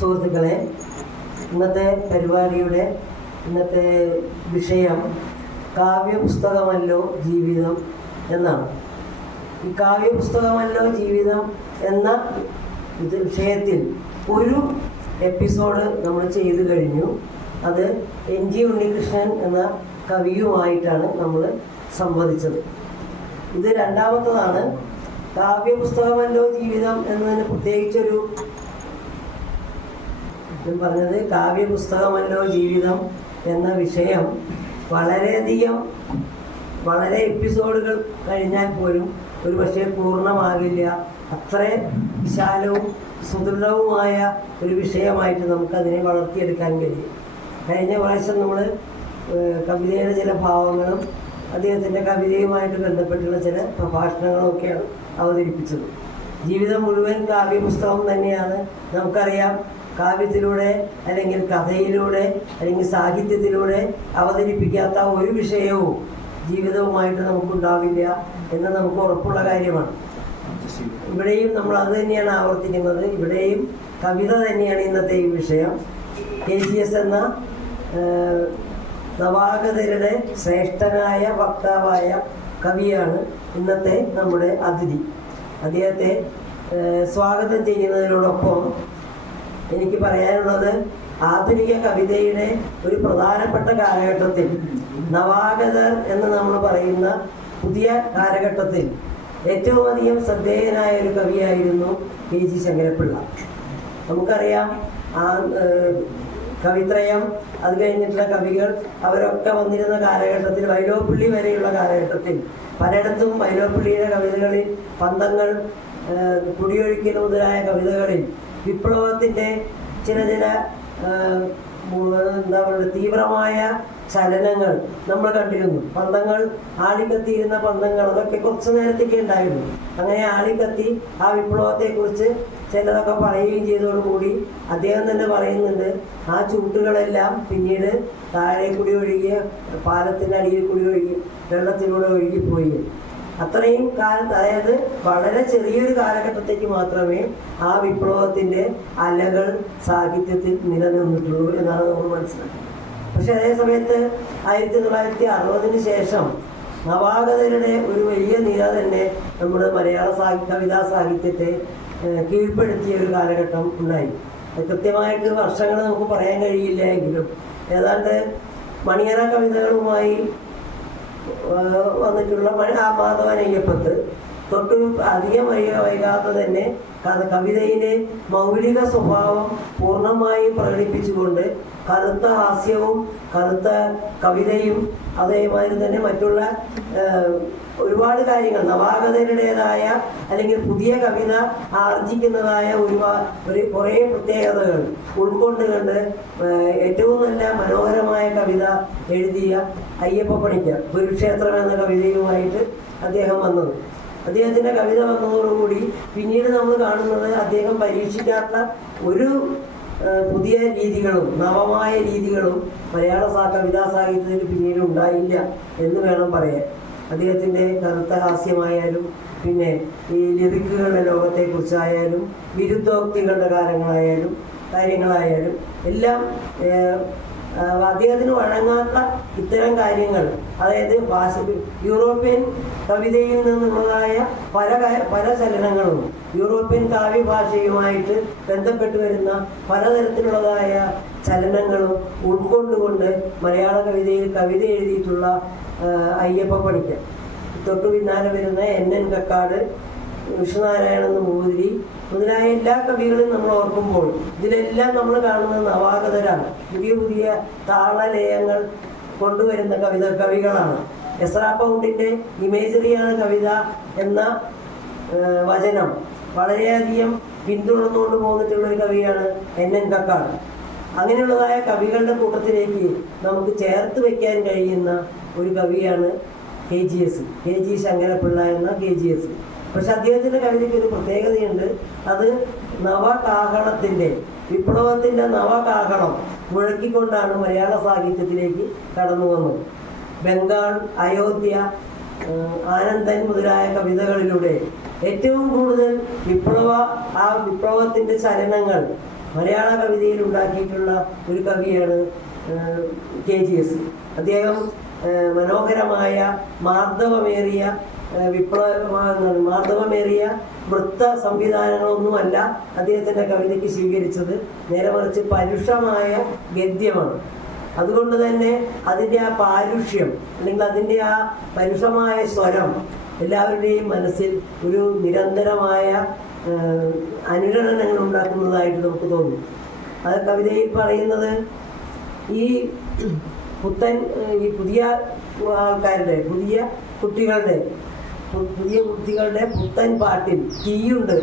സുഹൃത്തുക്കളെ ഇന്നത്തെ പരിപാടിയുടെ ഇന്നത്തെ വിഷയം കാവ്യപുസ്തകമല്ലോ ജീവിതം എന്നാണ്. ഈ കാവ്യപുസ്തകമല്ലോ ജീവിതം എന്ന ഇത് വിഷയത്തിൽ ഒരു എപ്പിസോഡ് നമ്മൾ ചെയ്തു കഴിഞ്ഞു. അത് എൻ ജി ഉണ്ണികൃഷ്ണൻ എന്ന കവിയുമായിട്ടാണ് നമ്മൾ സംവദിച്ചത്. ഇത് രണ്ടാമത്തതാണ് കാവ്യപുസ്തകമല്ലോ ജീവിതം എന്നതിന് പ്രത്യേകിച്ചൊരു ഞാൻ പറഞ്ഞത് കാവ്യപുസ്തകമല്ലോ ജീവിതം എന്ന വിഷയം വളരെയധികം വളരെ എപ്പിസോഡുകൾ കഴിഞ്ഞാൽ പോലും ഒരു പക്ഷേ പൂർണമാകില്ല. അത്ര വിശാലവും സുദൃഢവുമായ ഒരു വിഷയമായിട്ട് നമുക്കതിനെ വളർത്തിയെടുക്കാൻ കഴിയും. കഴിഞ്ഞ പ്രാവശ്യം നമ്മൾ കവിതയുടെ ചില ഭാവങ്ങളും അദ്ദേഹത്തിന്റെ കവിതയുമായിട്ട് ബന്ധപ്പെട്ടുള്ള ചില പ്രഭാഷണങ്ങളൊക്കെയാണ് അവതരിപ്പിച്ചത്. ജീവിതം മുഴുവൻ കാവ്യപുസ്തകം തന്നെയാണ്. നമുക്കറിയാം കാവ്യത്തിലൂടെ അല്ലെങ്കിൽ കഥയിലൂടെ അല്ലെങ്കിൽ സാഹിത്യത്തിലൂടെ അവതരിപ്പിക്കാത്ത ഒരു വിഷയവും ജീവിതവുമായിട്ട് നമുക്കുണ്ടാവില്ല എന്ന് നമുക്ക് ഉറപ്പുള്ള കാര്യമാണ്. ഇവിടെയും നമ്മൾ അത് തന്നെയാണ് ആവർത്തിക്കുന്നത്. ഇവിടെയും കവിത തന്നെയാണ് ഇന്നത്തെ ഈ വിഷയം. കെ ജി എസ് എന്ന നവാഗതരുടെ ശ്രേഷ്ഠനായ വക്താവായ കവിയാണ് ഇന്നത്തെ നമ്മുടെ അതിഥി. അദ്ദേഹത്തെ സ്വാഗതം ചെയ്യുന്നതിനോടൊപ്പം എനിക്ക് പറയാനുള്ളത് ആധുനിക കവിതയുടെ ഒരു പ്രധാനപ്പെട്ട കാലഘട്ടത്തിൽ നവാഗതർ എന്ന് നമ്മൾ പറയുന്ന പുതിയ കാലഘട്ടത്തിൽ ഏറ്റവും അധികം ശ്രദ്ധേയനായ ഒരു കവിയായിരുന്നു കെ ജി ശങ്കരപ്പിള്ള. നമുക്കറിയാം ആ കവിത്രയം അത് കഴിഞ്ഞിട്ടുള്ള കവികൾ അവരൊക്കെ വന്നിരുന്ന കാലഘട്ടത്തിൽ വൈലോപ്പിള്ളി വരെയുള്ള കാലഘട്ടത്തിൽ പലയിടത്തും വൈലോപ്പിള്ളിയുടെ കവിതകളിൽ പന്തങ്ങൾ കുടിയൊഴിക്കൽ മുതലായ കവിതകളിൽ വിപ്ലവത്തിന്റെ ചില ചില എന്താ പറയുക തീവ്രമായ ചലനങ്ങൾ നമ്മൾ കണ്ടിരുന്നു. പന്തങ്ങൾ ആളിക്കത്തിയിരുന്ന പന്തങ്ങൾ അതൊക്കെ കുറച്ചു നേരത്തേക്ക് ഉണ്ടായിരുന്നു. അങ്ങനെ ആളിക്കത്തി ആ വിപ്ലവത്തെക്കുറിച്ച് ചിലതൊക്കെ പറയുകയും ചെയ്തതോടുകൂടി അദ്ദേഹം തന്നെ പറയുന്നുണ്ട് ആ ചൂട്ടുകളെല്ലാം പിന്നീട് താഴെ കൂടി ഒഴുകിയ പാലത്തിന്റെ അടിയിൽ കൂടി ഒഴുകി വെള്ളത്തിലൂടെ ഒഴുകിപ്പോയി. അത്രയും കാലത്ത് അതായത് വളരെ ചെറിയൊരു കാലഘട്ടത്തേക്ക് മാത്രമേ ആ വിപ്ലവത്തിന്റെ അലകൾ സാഹിത്യത്തിൽ നിലനിന്നിട്ടുള്ളൂ എന്നാണ് നമ്മൾ മനസ്സിലാക്കുന്നത്. പക്ഷെ അതേ സമയത്ത് ആയിരത്തി തൊള്ളായിരത്തി അറുപതിന് ശേഷം നവാഗതരുടെ ഒരു വലിയ നില തന്നെ നമ്മുടെ മലയാള സാഹിത്യ കവിതാ സാഹിത്യത്തെ കീഴ്പ്പെടുത്തിയ ഒരു കാലഘട്ടം ഉണ്ടായി. കൃത്യമായിട്ട് വർഷങ്ങൾ നമുക്ക് പറയാൻ കഴിയില്ല എങ്കിലും. ഏതാണ്ട് മണിയറ കവിതകളുമായി വന്നിട്ടുള്ള മഴ ആ മാധവനയ്യപ്പത്ത് തൊട്ട് അധികം വൈകാതെ തന്നെ കവിതയിലെ മൗലിക സ്വഭാവം പൂർണമായും പ്രകടിപ്പിച്ചുകൊണ്ട് കറുത്ത ഹാസ്യവും കറുത്ത കവിതയും അതേമാതിരി തന്നെ മറ്റുള്ള ഒരുപാട് കാര്യങ്ങൾ നവാഗതരുടേതായ അല്ലെങ്കിൽ പുതിയ കവിത ആർജിക്കുന്നതായ ഒരുപാട് ഒരു കുറേ പ്രത്യേകതകൾ ഉൾക്കൊണ്ടുകൊണ്ട് ഏറ്റവും നല്ല മനോഹരമായ കവിത എഴുതിയ അയ്യപ്പ പണിക്കർ കുരുക്ഷേത്രം എന്ന കവിതയുമായിട്ട് അദ്ദേഹം വന്നത്. അദ്ദേഹത്തിന്റെ കവിത വന്നതോടുകൂടി പിന്നീട് നമ്മൾ കാണുന്നത് അദ്ദേഹം പരീക്ഷിക്കാത്ത ഒരു പുതിയ രീതികളും നവമായ രീതികളും മലയാള കവിതാ സാഹിത്യത്തിൽ പിന്നീട് ഉണ്ടായില്ല എന്ന് വേണം പറയാൻ. അദ്ദേഹത്തിന്റെ കറുത്ത ഹാസ്യമായാലും പിന്നെ ഈ ലിറിക്കുകളുടെ ലോകത്തെക്കുറിച്ചായാലും വിരുദ്ധോക്തികളുടെ കാര്യങ്ങളായാലും കാര്യങ്ങളായാലും എല്ലാം അദ്ദേഹത്തിന് വഴങ്ങാത്ത ഇത്തരം കാര്യങ്ങൾ. അതായത് യൂറോപ്യൻ കവിതയിൽ നിന്നുള്ളതായ പല പല ചലനങ്ങളും യൂറോപ്യൻ കാവ്യ ഭാഷയുമായിട്ട് ബന്ധപ്പെട്ട് വരുന്ന പലതരത്തിലുള്ളതായ ചലനങ്ങളും ഉൾക്കൊണ്ടുകൊണ്ട് മലയാള കവിതയിൽ കവിത എഴുതിയിട്ടുള്ള അയ്യപ്പ പണിക്കർ തൊട്ടു പിന്നാലെ വരുന്ന എൻ എൻ കക്കാട് വിഷ്ണുനാരായണൻ നമ്പൂതിരി മുതലായ എല്ലാ കവികളും നമ്മൾ ഓർക്കുമ്പോൾ ഇതിലെല്ലാം നമ്മൾ കാണുന്നത് നവാഗതരാണ്. പുതിയ പുതിയ താളലയങ്ങൾ കൊണ്ടുവരുന്ന കവിത കവികളാണ്. എസ്രാ പൗണ്ടിന്റെ ഇമേജറിയാണ് കവിത എന്ന വചനം വളരെയധികം പിന്തുടർന്നുകൊണ്ട് പോന്നിട്ടുള്ള ഒരു കവിയാണ് എൻ. എൻ. കക്കാട്. അങ്ങനെയുള്ളതായ കവികളുടെ കൂട്ടത്തിലേക്ക് നമുക്ക് ചേർത്ത് വെക്കാൻ കഴിയുന്ന ഒരു കവിയാണ് K. G. S. K. G. Sankarapillai എന്ന കെ. ജി. എസ്. പക്ഷെ അദ്ദേഹത്തിന്റെ കവിതയ്ക്ക് ഒരു പ്രത്യേകതയുണ്ട്. അത് നവകാഹളത്തിന്റെ വിപ്ലവത്തിന്റെ നവകാഹളം മുഴക്കിക്കൊണ്ടാണ് മലയാള സാഹിത്യത്തിലേക്ക് കടന്നു വന്നത്. ബംഗാൾ അയോധ്യ ആനന്ദൻ മുതലായ കവിതകളിലൂടെ ഏറ്റവും കൂടുതൽ വിപ്ലവ ആ വിപ്ലവത്തിന്റെ ചലനങ്ങൾ മലയാള കവിതയിൽ ഉണ്ടാക്കിയിട്ടുള്ള ഒരു കവിയാണ് കെ ജി എസ്. അദ്ദേഹം മനോഹരമായ മാർദ്ദവമേറിയ മാർദ്ദവമേറിയ വൃത്ത സംവിധാനങ്ങളൊന്നുമല്ല അദ്ദേഹത്തിന്റെ കവിതയ്ക്ക് സ്വീകരിച്ചത്. നേരെ മറിച്ച് പരുഷമായ ഗദ്യമാണ്. അതുകൊണ്ട് തന്നെ അതിന്റെ ആ പാരുഷ്യം അല്ലെങ്കിൽ അതിന്റെ ആ പരുഷമായ സ്വരം എല്ലാവരുടെയും മനസ്സിൽ ഒരു നിരന്തരമായ അനുരണനങ്ങൾ ഉണ്ടാക്കുന്നതായിട്ട് നമുക്ക് തോന്നും. അത് കവിതയിൽ പറയുന്നത് ഈ പുത്തൻ ഈ പുതിയ ആൾക്കാരുടെ പുതിയ കുട്ടികളുടെ പുതിയ കുട്ടികളുടെ പുത്തൻ പാട്ടിൽ തീയുണ്ട്.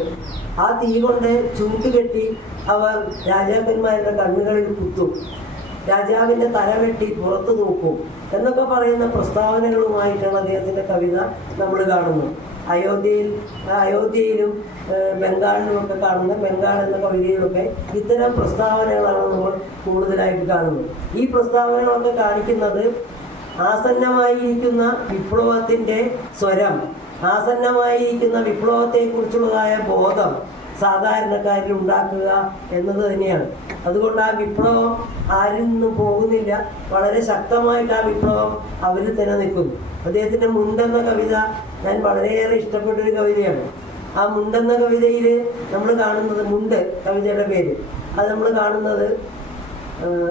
ആ തീ കൊണ്ട് ചൂണ്ടുകെട്ടി അവർ രാജാക്കന്മാരുടെ കണ്ണുകളിൽ കുത്തും. രാജാവിന്റെ തല വെട്ടി പുറത്തു നോക്കും എന്നൊക്കെ പറയുന്ന പ്രസ്താവനകളുമായിട്ടാണ് അദ്ദേഹത്തിന്റെ കവിത നമ്മൾ കാണുന്നത്. അയോധ്യയിൽ അയോധ്യയിലും ബംഗാളിലും ബംഗാളിലുമൊക്കെ കാണുന്ന ബംഗാൾ എന്ന കവിതയിലൊക്കെ ഇത്തരം പ്രസ്താവനകളാണ് നമ്മൾ കൂടുതലായിട്ട് കാണുന്നത്. ഈ പ്രസ്താവനകളൊക്കെ കാണിക്കുന്നത് ആസന്നമായിരിക്കുന്ന വിപ്ലവത്തിന്റെ സ്വരം ആസന്നമായിരിക്കുന്ന വിപ്ലവത്തെക്കുറിച്ചുള്ളതായ ബോധം സാധാരണക്കാരിൽ ഉണ്ടാക്കുക എന്നത് തന്നെയാണ്. അതുകൊണ്ട് ആ വിപ്ലവം ആരിൽ നിന്നും പോകുന്നില്ല. വളരെ ശക്തമായിട്ട് ആ വിപ്ലവം അവരിൽ തന്നെ നിൽക്കുന്നു. അദ്ദേഹത്തിന്റെ മുണ്ടെന്ന കവിത ഞാൻ വളരെയേറെ ഇഷ്ടപ്പെട്ട ഒരു കവിതയാണ്. ആ മുണ്ടെന്ന കവിതയിൽ നമ്മൾ കാണുന്നത് മുണ്ട് കവിതയുടെ പേര്. അത് നമ്മൾ കാണുന്നത്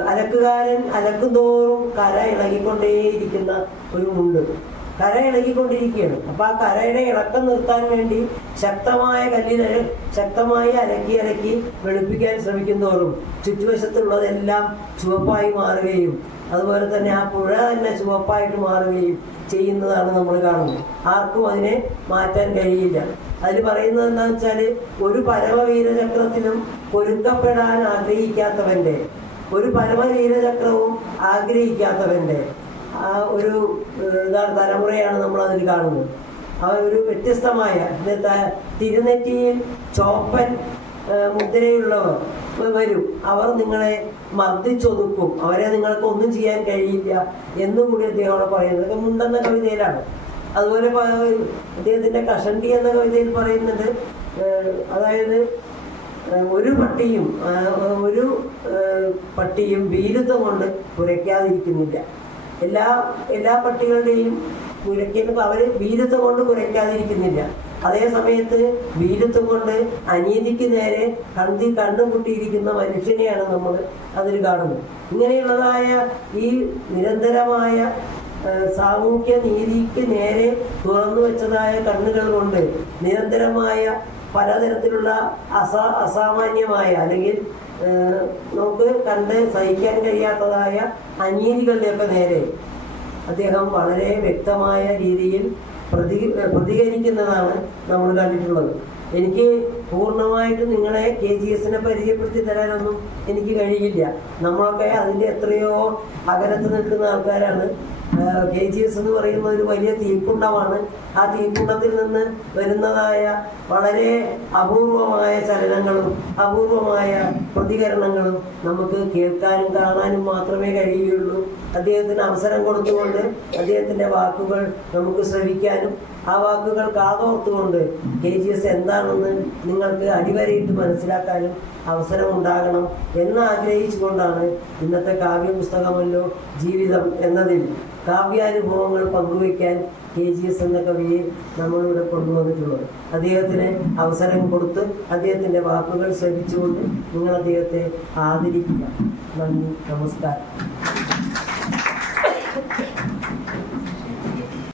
അലക്കുകാരൻ അലക്കുന്തോറും കര ഇളകിക്കൊണ്ടേയിരിക്കുന്ന ഒരു മുണ്ട്. കര ഇളകിക്കൊണ്ടിരിക്കുകയാണ്. അപ്പൊ ആ കരയുടെ ഇളക്കം നിർത്താൻ വേണ്ടി ശക്തമായ കല്ലിൽ ശക്തമായി അലക്കി അലക്കി വെളുപ്പിക്കാൻ ശ്രമിക്കുന്നതോറും ചുറ്റുവശത്തുള്ളതെല്ലാം ചുവപ്പായി മാറുകയും അതുപോലെ തന്നെ ആ പുഴ തന്നെ ചുവപ്പായിട്ട് മാറുകയും ചെയ്യുന്നതാണ് നമ്മൾ കാണുന്നത്. ആർക്കും അതിനെ മാറ്റാൻ കഴിയില്ല. അതിൽ പറയുന്നത് എന്താണെന്ന് വെച്ചാൽ ഒരു പരമവീരചക്രത്തിലും പൊരുത്തപ്പെടാൻ ആഗ്രഹിക്കാത്തവന്റെ ഒരു പരമവീരചക്രവും ആഗ്രഹിക്കാത്തവന്റെ ഒരു ഇതാണ് തലമുറയാണ് നമ്മൾ അതിൽ കാണുന്നത്. ആ ഒരു വ്യത്യസ്തമായ തിരുനെറ്റിയിൽ ചോപ്പൻ മുദ്രയുള്ളവർ വരും. അവർ നിങ്ങളെ മർദ്ദിച്ചൊതുക്കും. അവരെ നിങ്ങൾക്ക് ഒന്നും ചെയ്യാൻ കഴിയില്ല എന്നും കൂടി അദ്ദേഹം അവിടെ പറയുന്നത്. മുണ്ടെന്ന കവിതയിലാണ്. അതുപോലെ അദ്ദേഹത്തിന്റെ കഷണ്ടി എന്ന കവിതയിൽ പറയുന്നത് അതായത് ഒരു പട്ടിയും ഒരു പട്ടിയും ഭീരുത്വം കൊണ്ട് കുരയ്ക്കാതിരിക്കുന്നില്ല എല്ലാ എല്ലാ പട്ടികളുടെയും കുരയ്ക്കുന്ന അവർ വീരത്വം കൊണ്ട് കുരയ്ക്കാതിരിക്കുന്നില്ല. അതേ സമയത്ത് വീരത്വം കൊണ്ട് അനീതിക്ക് നേരെ കണ്ടി കണ്ടുമുട്ടിയിരിക്കുന്ന മനുഷ്യനെയാണ് നമ്മൾ അതിൽ കാണുന്നത്. ഇങ്ങനെയുള്ളതായ ഈ നിരന്തരമായ സാമൂഹ്യ നീതിക്ക് നേരെ തുറന്നു വെച്ചതായ കണ്ണുകൾ കൊണ്ട് നിരന്തരമായ പലതരത്തിലുള്ള അസാ അസാമാന്യമായ അല്ലെങ്കിൽ നമുക്ക് കണ്ട് സഹിക്കാൻ കഴിയാത്തതായ അനീതികളുടെയൊക്കെ നേരെ അദ്ദേഹം വളരെ വ്യക്തമായ രീതിയിൽ പ്രതി പ്രതികരിക്കുന്നതാണ് നമ്മൾ കണ്ടിട്ടുള്ളത്. എനിക്ക് പൂർണമായിട്ട് നിങ്ങളെ കെ ജി എസിനെ പരിചയപ്പെടുത്തി തരാനൊന്നും എനിക്ക് കഴിയില്ല. നമ്മളൊക്കെ അതിന്റെ എത്രയോ അകലത്ത് നിൽക്കുന്ന ആൾക്കാരാണ്. കെ ജി എസ് എന്ന് പറയുന്ന ഒരു വലിയ തീക്കുണ്ടമാണ്. ആ തീക്കുണ്ടത്തിൽ നിന്ന് വരുന്നതായ വളരെ അപൂർവമായ ചലനങ്ങളും അപൂർവമായ പ്രതികരണങ്ങളും നമുക്ക് കേൾക്കാനും കാണാനും മാത്രമേ കഴിയുകയുള്ളൂ. അദ്ദേഹത്തിന് അവസരം കൊടുത്തുകൊണ്ട് അദ്ദേഹത്തിന്റെ വാക്കുകൾ നമുക്ക് ശ്രവിക്കാനും ആ വാക്കുകൾ കാതോർത്തുകൊണ്ട് കെ ജി എസ് എന്താണെന്ന് നിങ്ങൾക്ക് അടിവരയിട്ട് മനസ്സിലാക്കാനും അവസരം ഉണ്ടാകണം എന്ന് ആഗ്രഹിച്ചുകൊണ്ടാണ് ഇന്നത്തെ കാവ്യ പുസ്തകമല്ലോ ജീവിതം എന്നതിൽ കാവ്യാനുഭവങ്ങൾ പങ്കുവയ്ക്കാൻ കെ ജി എസ് എന്ന കവിയെ നമ്മളിവിടെ കൊണ്ടുവന്നിട്ടുള്ളത്. അദ്ദേഹത്തിന് അവസരം കൊടുത്ത് അദ്ദേഹത്തിന്റെ വാക്കുകൾ ശ്രദ്ധിച്ചുകൊണ്ട് നിങ്ങൾ അദ്ദേഹത്തെ ആദരിക്കുക. നന്ദി നമസ്കാരം.